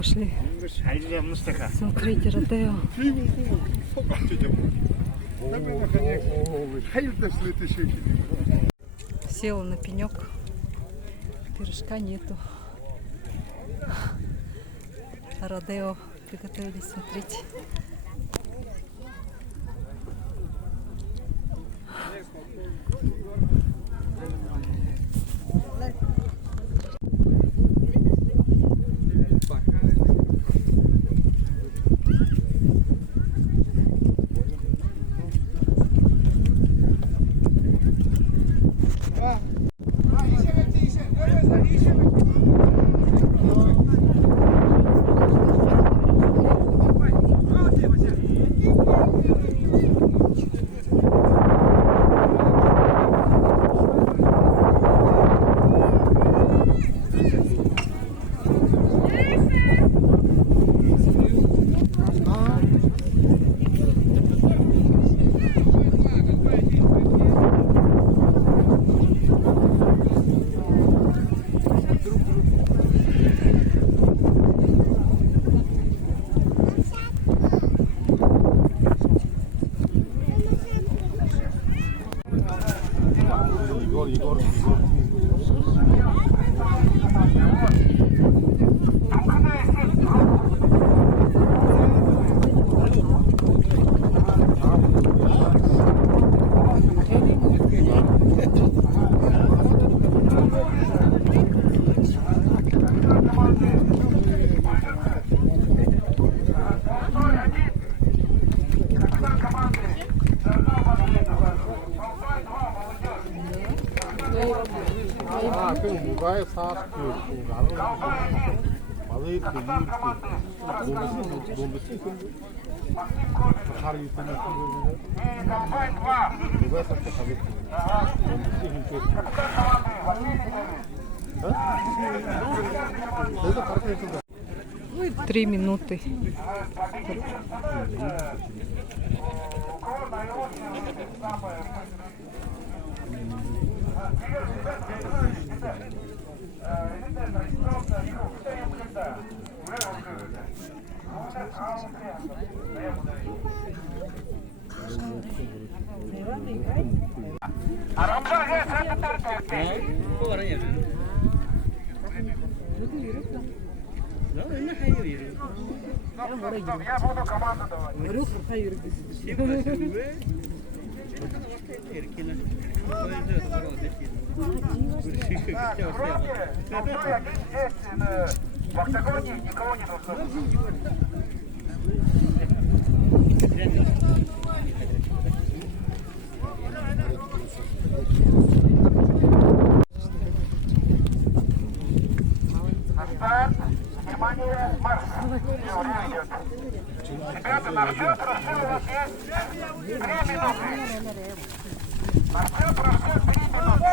пошли смотреть Родео. Села на пенек. Пирожка нету. Родео приготовились смотреть. Буває сашки, малий, бомбисі, харі, Ой, 3 минуты. Я буду команду давать. В октагоне никого не должно быть. На старт. Внимание, марш. Время идет. Ребята, на счет прошли, у вас есть 3 минуты. На счет прошли 3 минуты.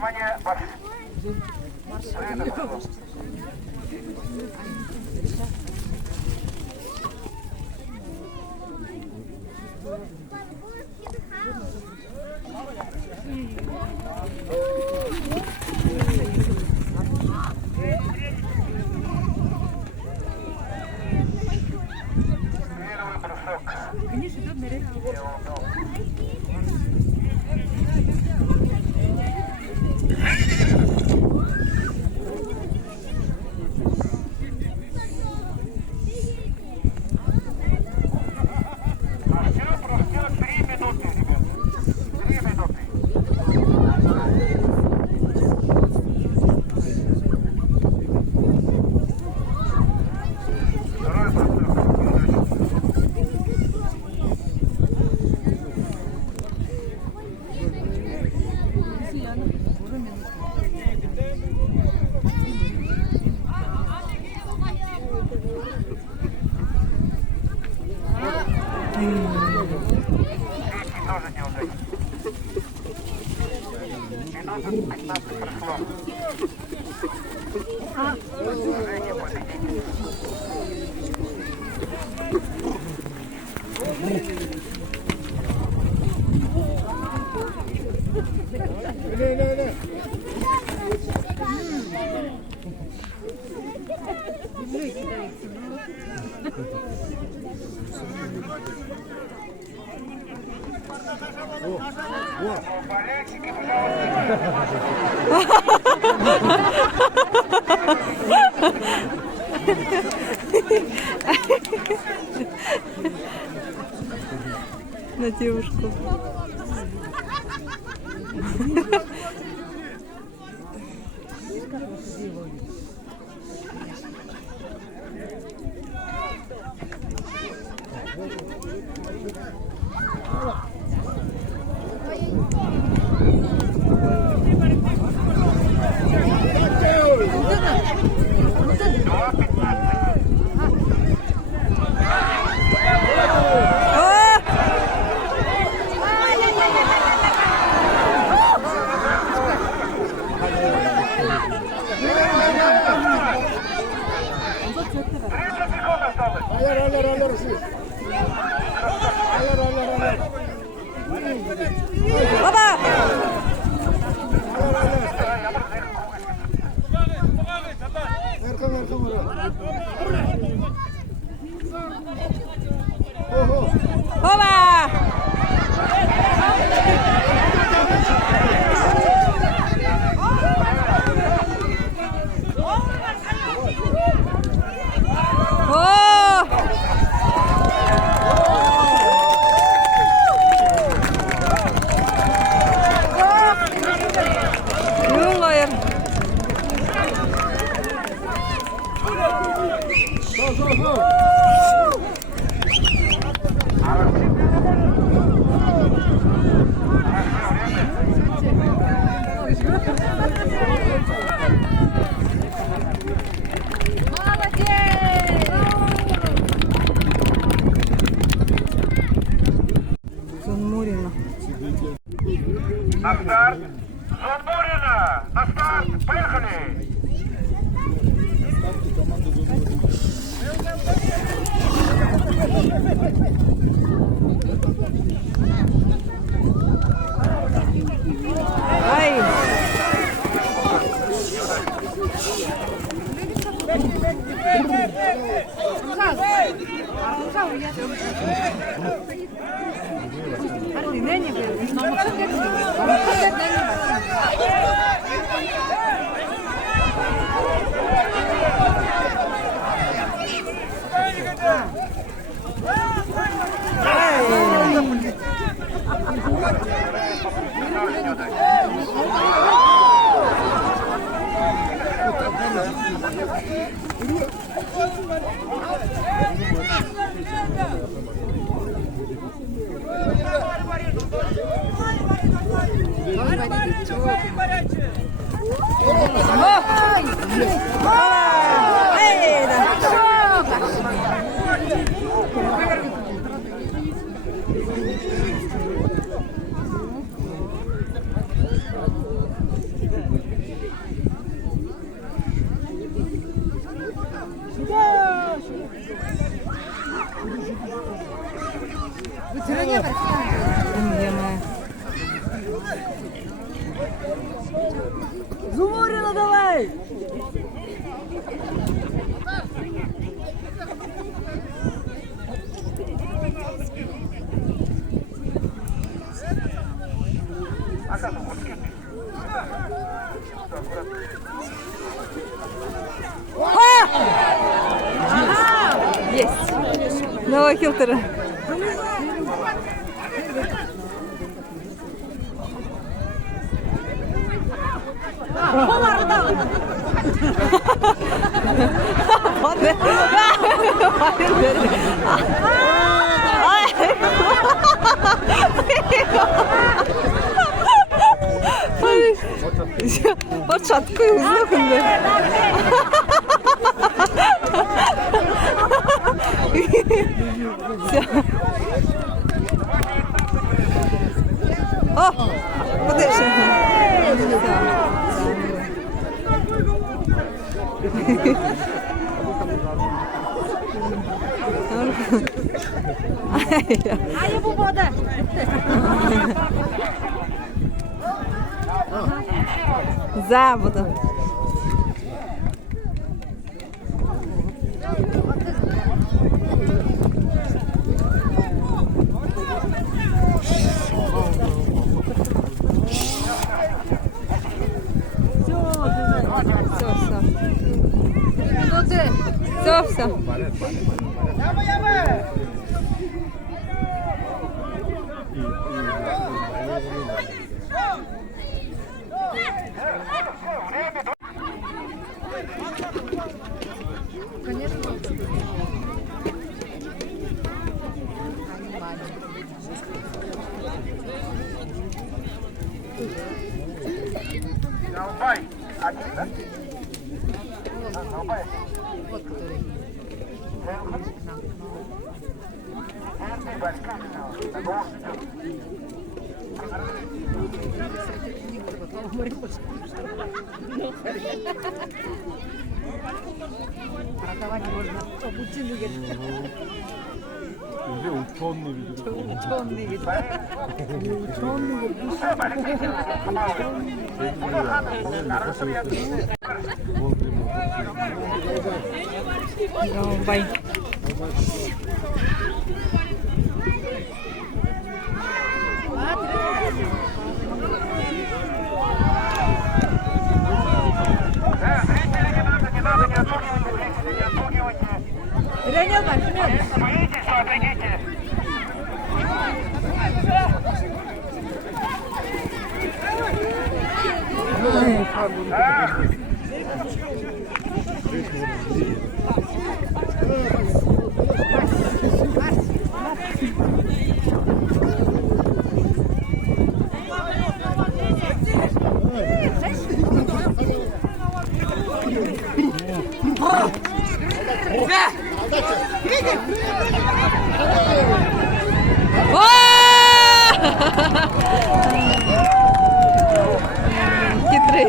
Внимание, марш. Время пошло. Простер 3 минуты, ребята. 3 минуты. Второй простер. Тоже не удается. Минута 15 прошло. Движение победителей. Болельщики, На девушку. На старт. Зонмурина. На старт. Поехали. Ай! Зуморина, давай! Есть. Нового Хилтера. Початку знакомі. О, подивися. А я побода! Забуду. Все. Долбай. Один, да? Долбай. Продавать можно. Обученный вид. Уже ученый вид. Ученый вид. Давай. Леонид Максимович. Боитесь, что отойдите? Хитрый.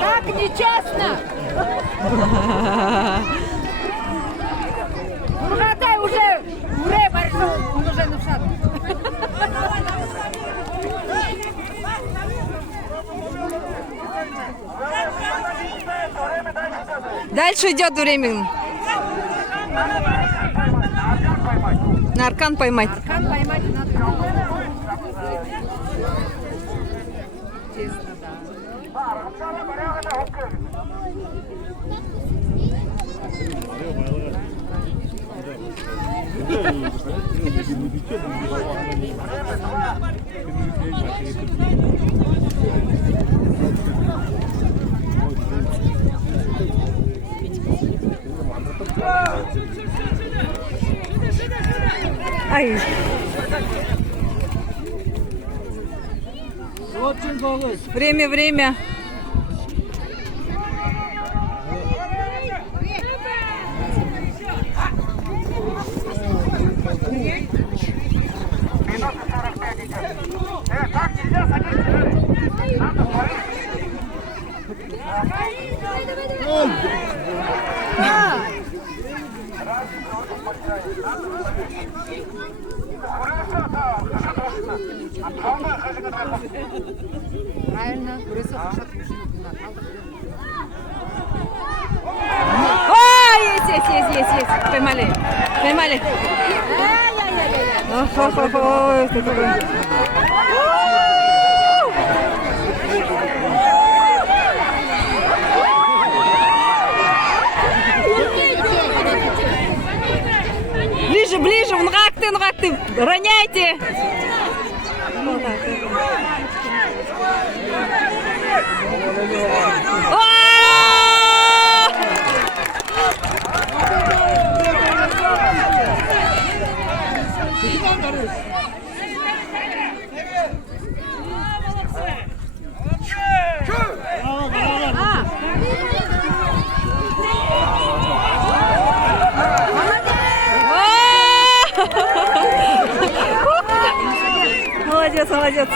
Так нечестно! Бургатай уже! Уре, баржу! Он уже на шаг. Дальше идет время. На аркан поймать. Аркан поймать надо. Честно, да. Ай. Время. Так нельзя садиться. Надо творить. Правильно, курица О, есть. Поймали. Ох, это такое. Ближе, нракты, роняйте. Вот так. Молодец.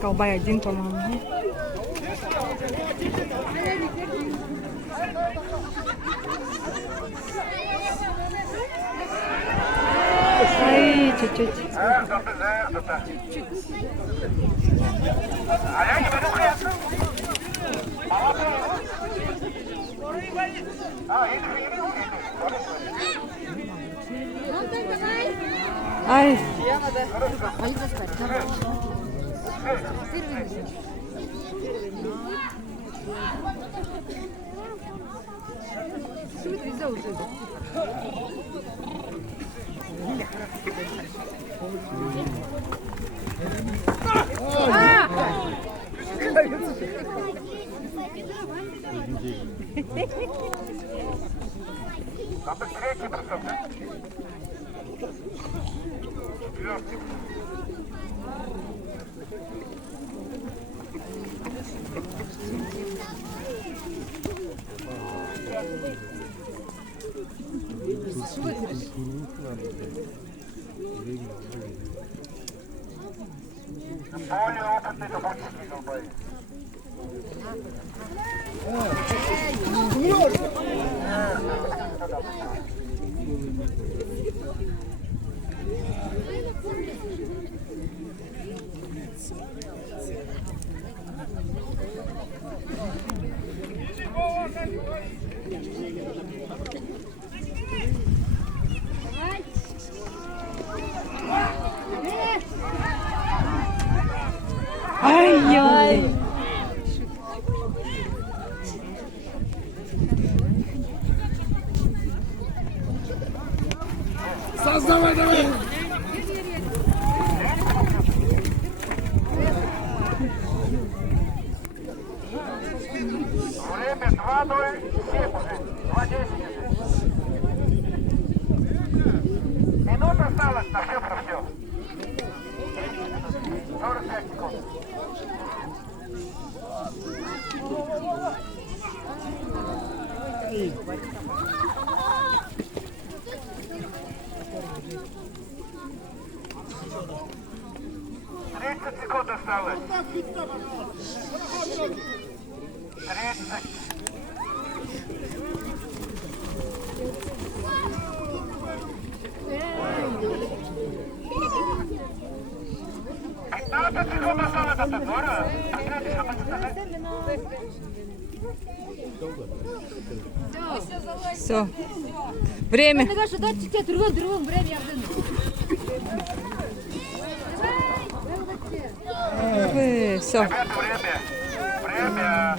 Колбай один, по-моему. Ай, чуть-чуть. Ай. Более опытный работник Колбай. Ай-яй. Давай! Время 2:07 уже. 2:10 уже. Минута осталась на все про все. 45 секунд. Тридцать секунд осталось. 30. Секунд осталось до Тора. Все. Время. Все. Время.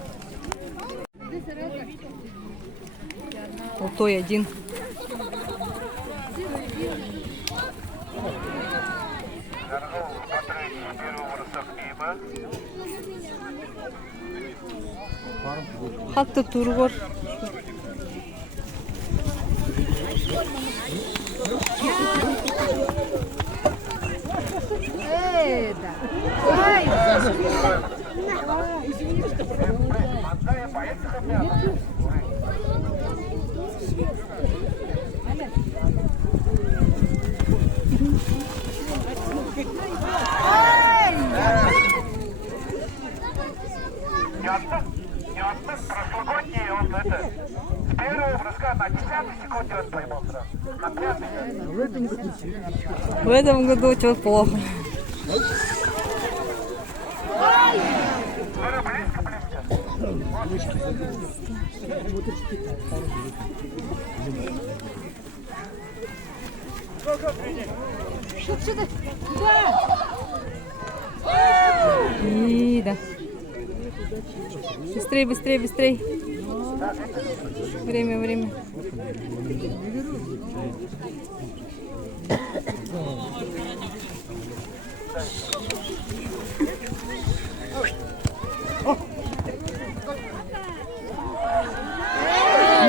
Алтой один. Hatta tur var. Eita! Ai! Отдай, поехали прямо. Неотступ прошлогодний, он это, с первого броска на 10-й секунде он поймал сразу. На 5-й. В этом году что плохо. Смотри, близко. И да. Быстрей, быстрей, быстрей. Время, время.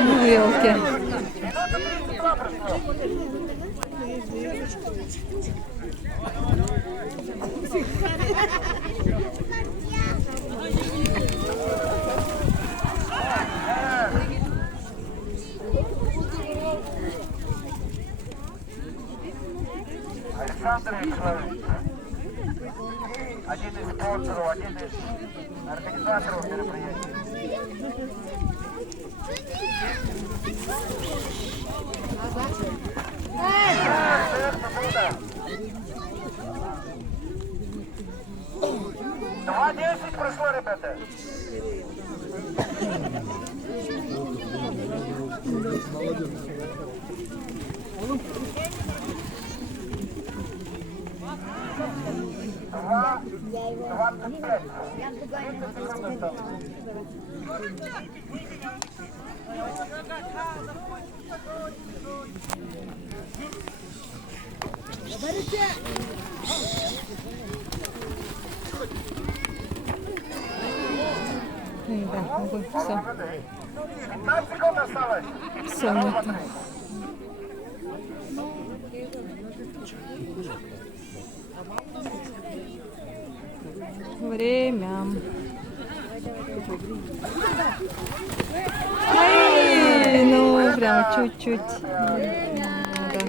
Ну, елки. Александр Викторович, один из спонсоров, один из организаторов мероприятия. Два 10 прошло, ребята. Два 25. Да, все. 15 секунд осталось. Все, нет. Время. Ай, ну, прям чуть-чуть. Да.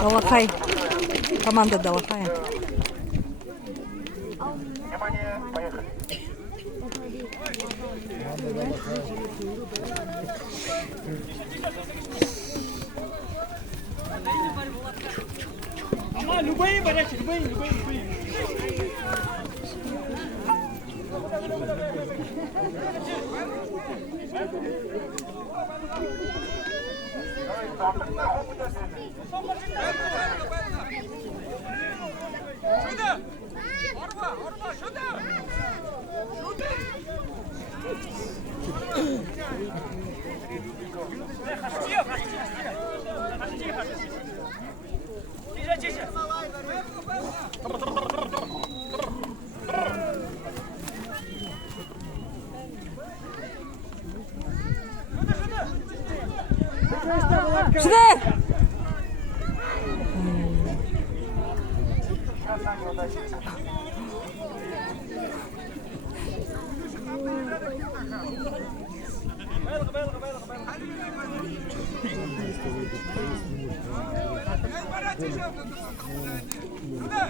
Далахай. Команда Далахая. Внимание, поехали. Любые горячие, любые. Сюда! Орва, сюда! Тише. Сюда!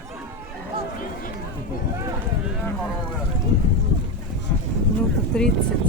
Минута 30.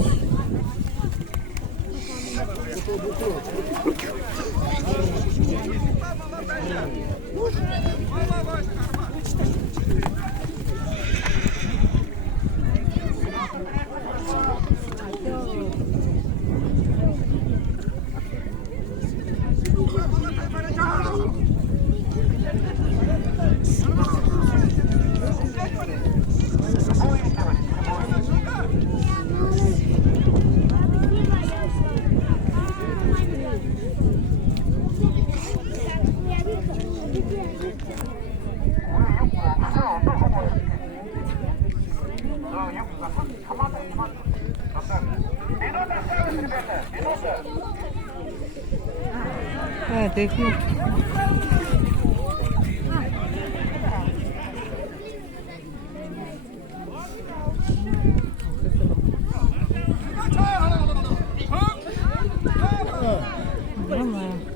дихну.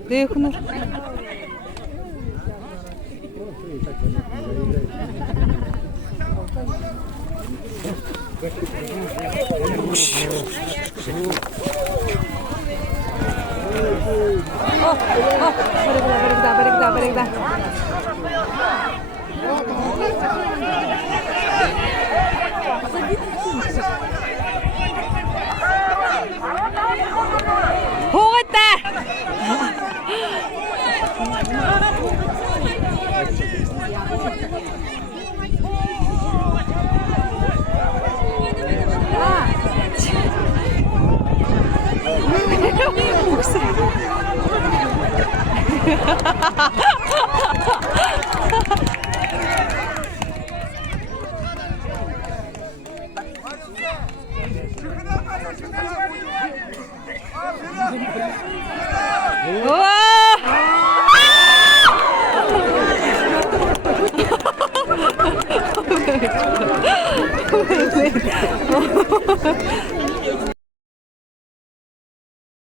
Дихну. Берегда. Ходьте!